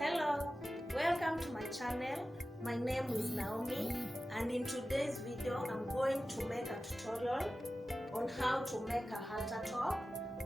Hello, welcome to my channel. My name is Naomi, and in today's video I'm going to make a tutorial on how to make a halter top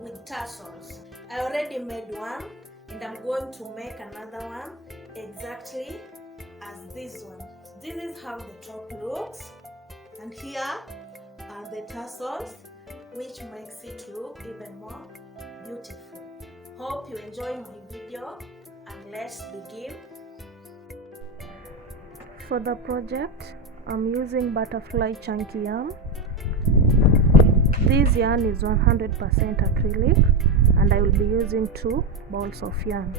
with tassels. I already made one and I'm going to make another one exactly as this one. This is how the top looks, and here are the tassels, which makes it look even more beautiful. Hope you enjoy my video, and let's begin. For the project, I'm using butterfly chunky yarn. This yarn is 100% acrylic, and I will be using 2 balls of yarn.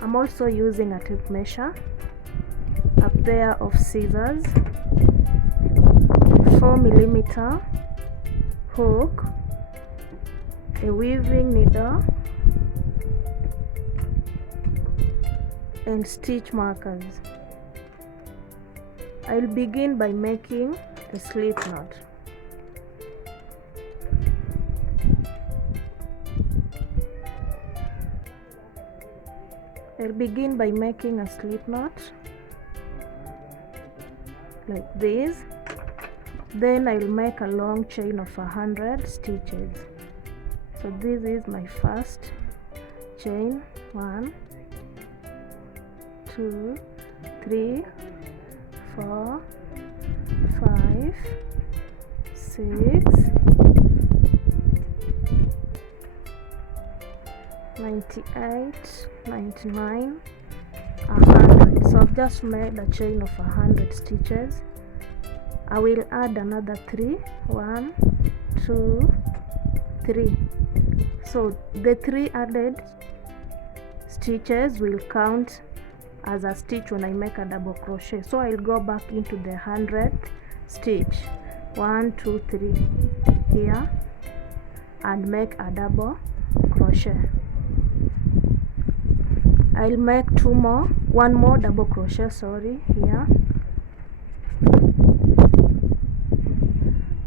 I'm also using a tape measure, a pair of scissors, 4mm hook, a weaving needle, and stitch markers. I'll begin by making a slip knot. Like this. Then I'll make a long chain of 100 stitches. So this is my first chain. 1, 2, 3, 4, 5, 6, 98, 99, 100. So I've just made a chain of 100 stitches. I will add another 3. 1, 2, 3. So the 3 added stitches will count as a stitch when I make a double crochet. So I'll go back into the 100th stitch, 1, 2, 3 here, and make a double crochet. I'll make one more double crochet, here.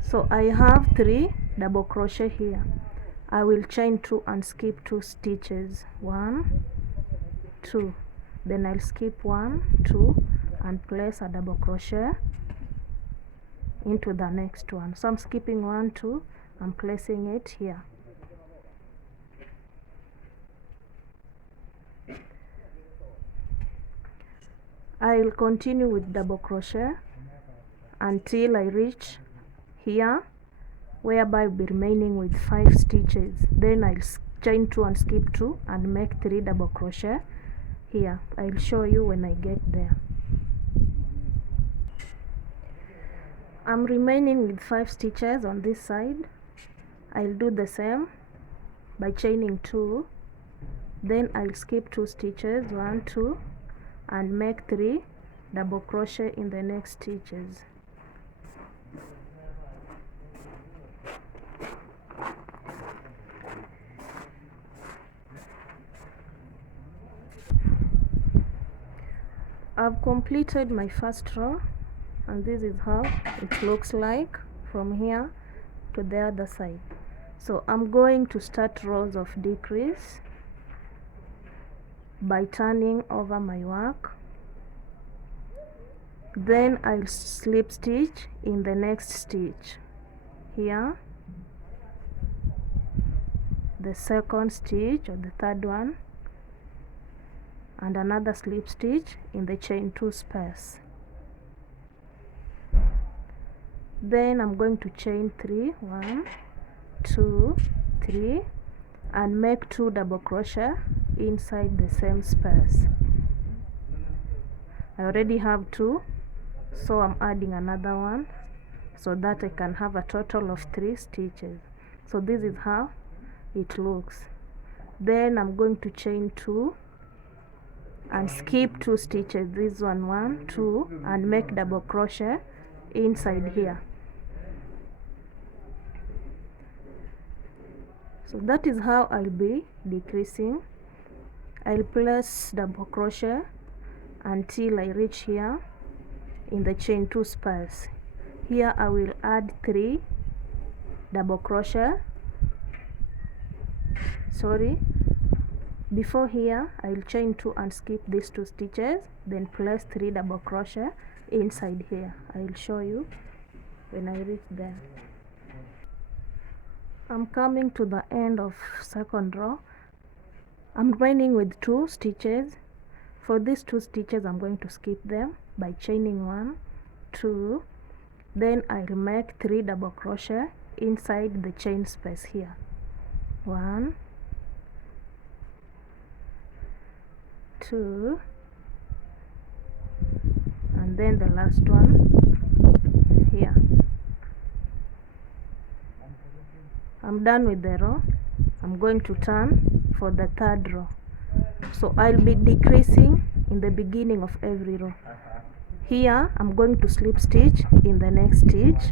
So I have 3 double crochet here. I will chain 2 and skip 2 stitches, 1, 2. Then I'll skip 1, 2 and place a double crochet into the next one. So I'm skipping 1, 2 and placing it here. I'll continue with double crochet until I reach here, whereby I'll be remaining with 5 stitches. Then I'll chain 2 and skip 2 and make 3 double crochet here. I'll show you when I get there. I'm remaining with 5 stitches on this side. I'll do the same by chaining 2. Then I'll skip 2 stitches, 1, 2, and make 3 double crochet in the next stitches. I've completed my first row, and this is how it looks like from here to the other side. So I'm going to start rows of decrease by turning over my work. Then I'll slip stitch in the next stitch here, the second stitch or the third one, and another slip stitch in the chain 2 space. Then I'm going to chain 3, 1, 2, 3, and make 2 double crochet inside the same space. I already have 2, so I'm adding another one so that I can have a total of 3 stitches. So this is how it looks. Then I'm going to chain 2 and skip 2 stitches, this one, 1, 2, and make double crochet inside here. So that is how I'll be decreasing. I'll place double crochet until I reach here in the chain 2 space. Here I will add 3 double crochet Before here, I'll chain 2 and skip these 2 stitches, then place 3 double crochet inside here. I'll show you when I reach there. I'm coming to the end of second row. I'm remaining with 2 stitches. For these 2 stitches, I'm going to skip them by chaining 1, 2, then I'll make 3 double crochet inside the chain space here. 1, 2, and then the last one here. I'm done with the row. I'm going to turn for the third row. So I'll be decreasing in the beginning of every row. Here I'm going to slip stitch in the next stitch,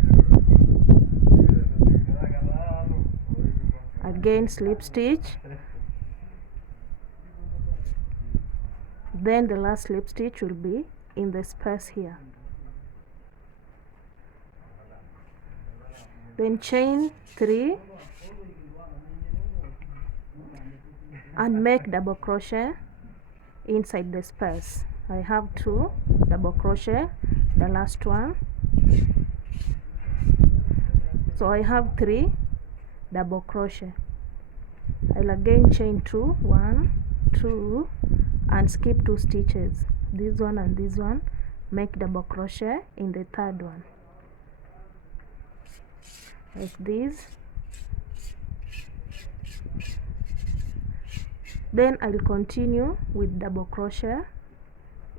again slip stitch, then the last slip stitch will be in the space here, then chain 3 and make double crochet inside the space. I have 2 double crochet, the last one, so I have 3 double crochet. I'll again chain 2, 1, 2, and skip 2 stitches, this one and this one, make double crochet in the third one like this. Then I'll continue with double crochet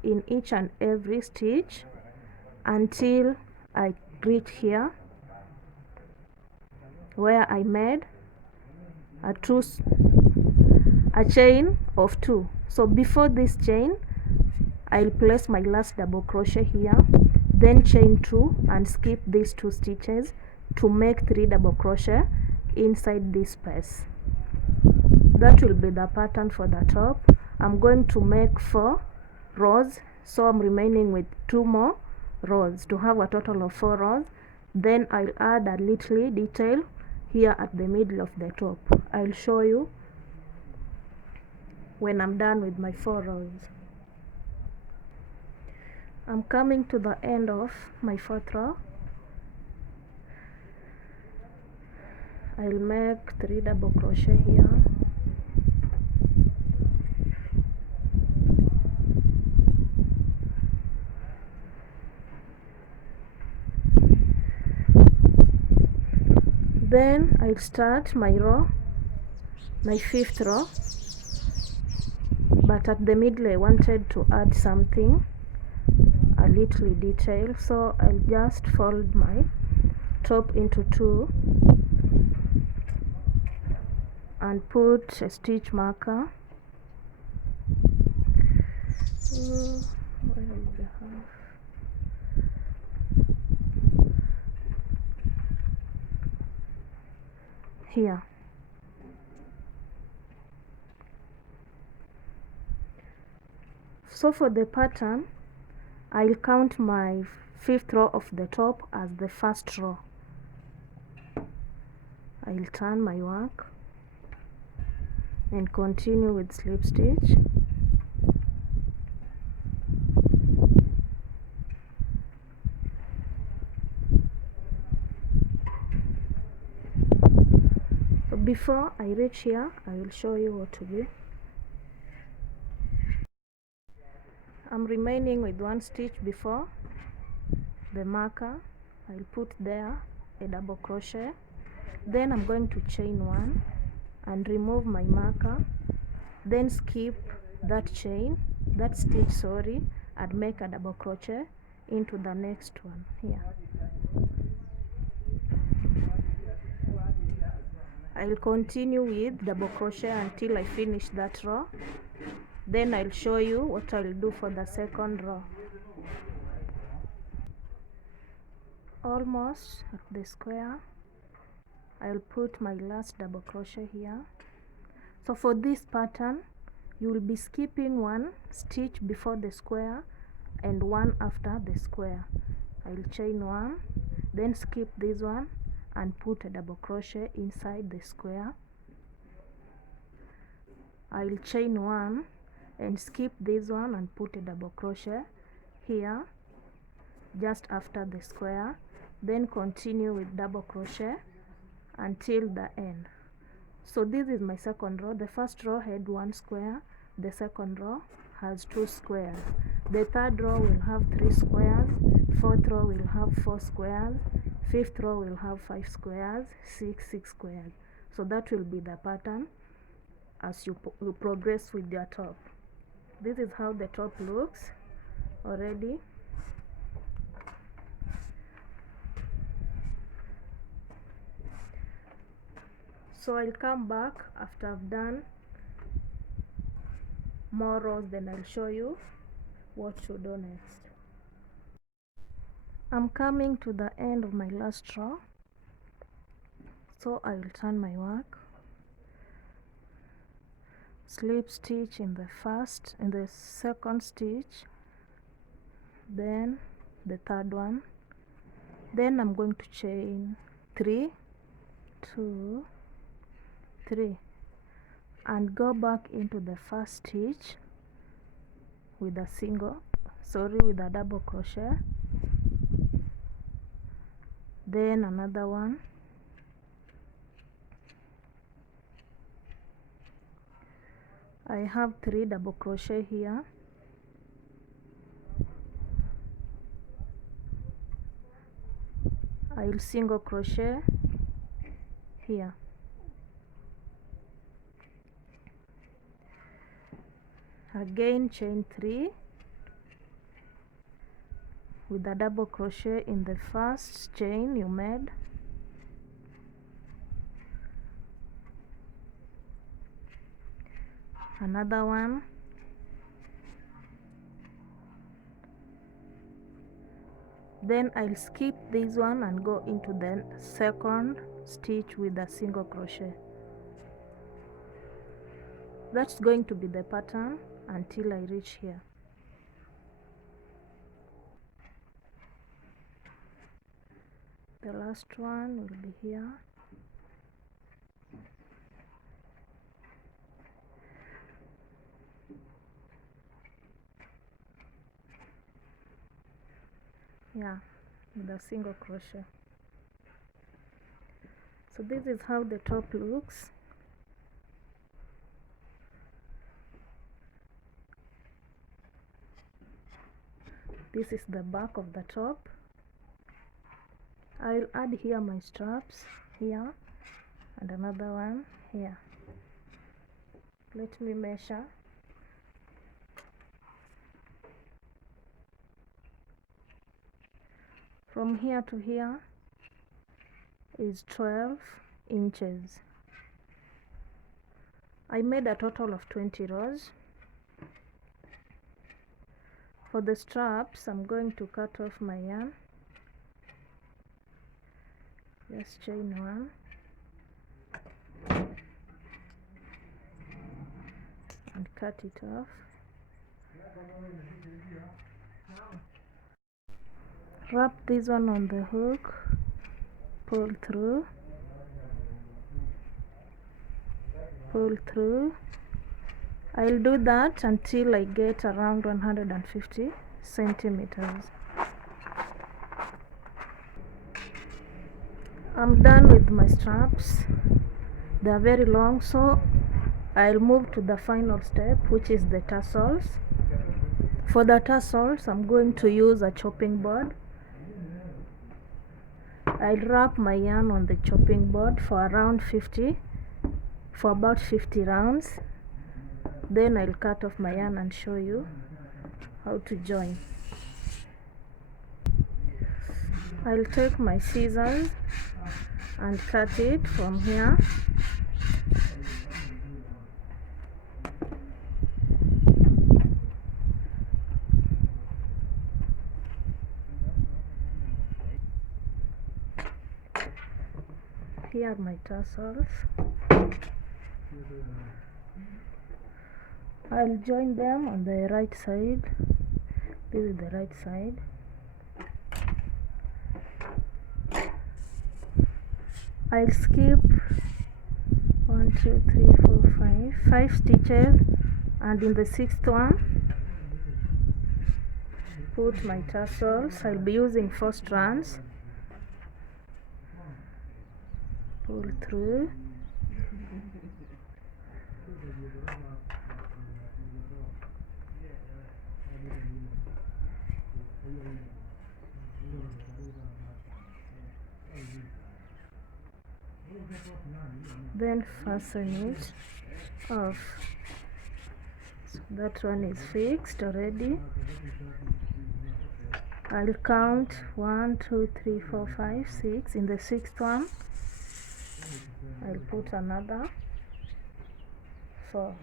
in each and every stitch until I reach here where I made a chain of 2. So before this chain, I'll place my last double crochet here, then chain 2 and skip these 2 stitches to make 3 double crochet inside this space. That will be the pattern for the top. I'm going to make 4 rows, so I'm remaining with 2 more rows to have a total of 4 rows. Then I'll add a little detail here at the middle of the top. I'll show you when I'm done with my 4 rows. I'm coming to the end of my 4th row. I'll make 3 double crochet here, then I'll start my row, my 5th row, but at the middle I wanted to add something, a little detail, so I'll just fold my top into 2 and put a stitch marker. Here. So for the pattern, I'll count my 5th row of the top as the first row. I'll turn my work and continue with slip stitch. So before I reach here, I will show you what to do. I'm remaining with 1 stitch before the marker. I'll put there a double crochet, then I'm going to chain 1 and remove my marker, then skip that stitch, and make a double crochet into the next one here. I'll continue with double crochet until I finish that row, then I'll show you what I'll do for the second row. Almost at the square, I'll put my last double crochet here. So for this pattern, you will be skipping 1 stitch before the square and 1 after the square. I'll chain 1, then skip this one and put a double crochet inside the square. I'll chain 1 and skip this one and put a double crochet here just after the square, then continue with double crochet until the end. So this is my second row. The first row had 1 square, the second row has 2 squares, the third row will have 3 squares, fourth row will have 4 squares, fifth row will have 5 squares, 6 squares. So that will be the pattern as you progress with your top. This is how the top looks already. So I'll come back after I've done more rows, then I'll show you what to do next. I'm coming to the end of my last row, so I will turn my work, slip stitch in the second stitch, then the third one, then I'm going to chain 3, 2, 3 and go back into the first stitch with a double crochet, then another one, I have 3 double crochet here, I'll single crochet here, again chain 3 with a double crochet in the first chain you made, another one, then I'll skip this one and go into the second stitch with a single crochet. That's going to be the pattern until I reach here. The last one will be here. Yeah, with a single crochet. So this is how the top looks. This is the back of the top. I'll add here my straps here and another one here. Let me measure. From here to here is 12 inches. I made a total of 20 rows. For the straps, I'm going to cut off my yarn. Just chain 1 and cut it off. Wrap this one on the hook, pull through, I'll do that until I get around 150 centimeters. I'm done with my straps. They are very long, so I'll move to the final step, which is the tassels. For the tassels, I'm going to use a chopping board. I'll wrap my yarn on the chopping board for about 50 rounds. Then I'll cut off my yarn and show you how to join. I'll take my scissors and cut it from here. Here are my tassels. I'll join them on the right side. This is the right side. I'll skip 1 2 3 4 5 stitches, and in the 6th one put my tassels. I'll be using 4 strands. Pull through, then fasten it off. So that one is fixed already. I'll count 1 2 3 4 5 6. In the 6th one I'll put another 4.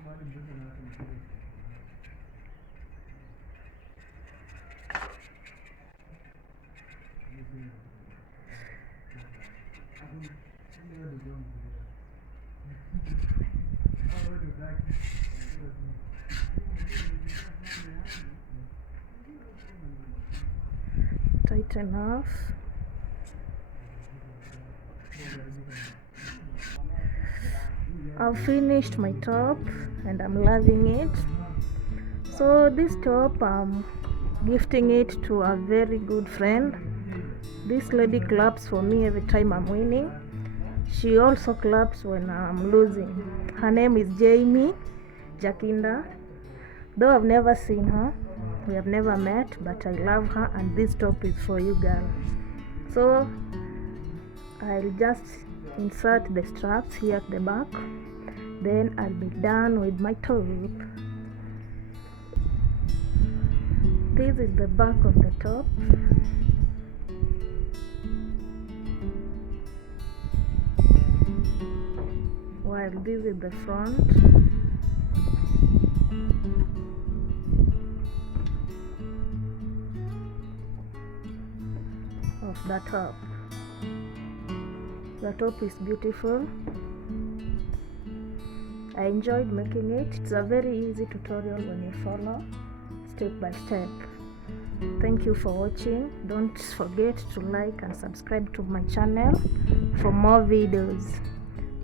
Tighten off. I've finished my top and I'm loving it. So this top, I'm gifting it to a very good friend. This lady claps for me every time I'm winning. She also claps when I'm losing. Her name is Jamie Jakinda. Though I've never seen her, we have never met, but I love her, and this top is for you, girl. So I'll just insert the straps here at the back, then I'll be done with my top. This is the back of the top. While this is the front. Of the top. The top is beautiful. I enjoyed making it. It's a very easy tutorial when you follow step by step. Thank you for watching. Don't forget to like and subscribe to my channel for more videos.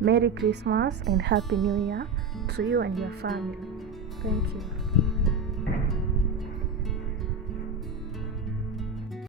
Merry Christmas and Happy New Year to you and your family. Thank you.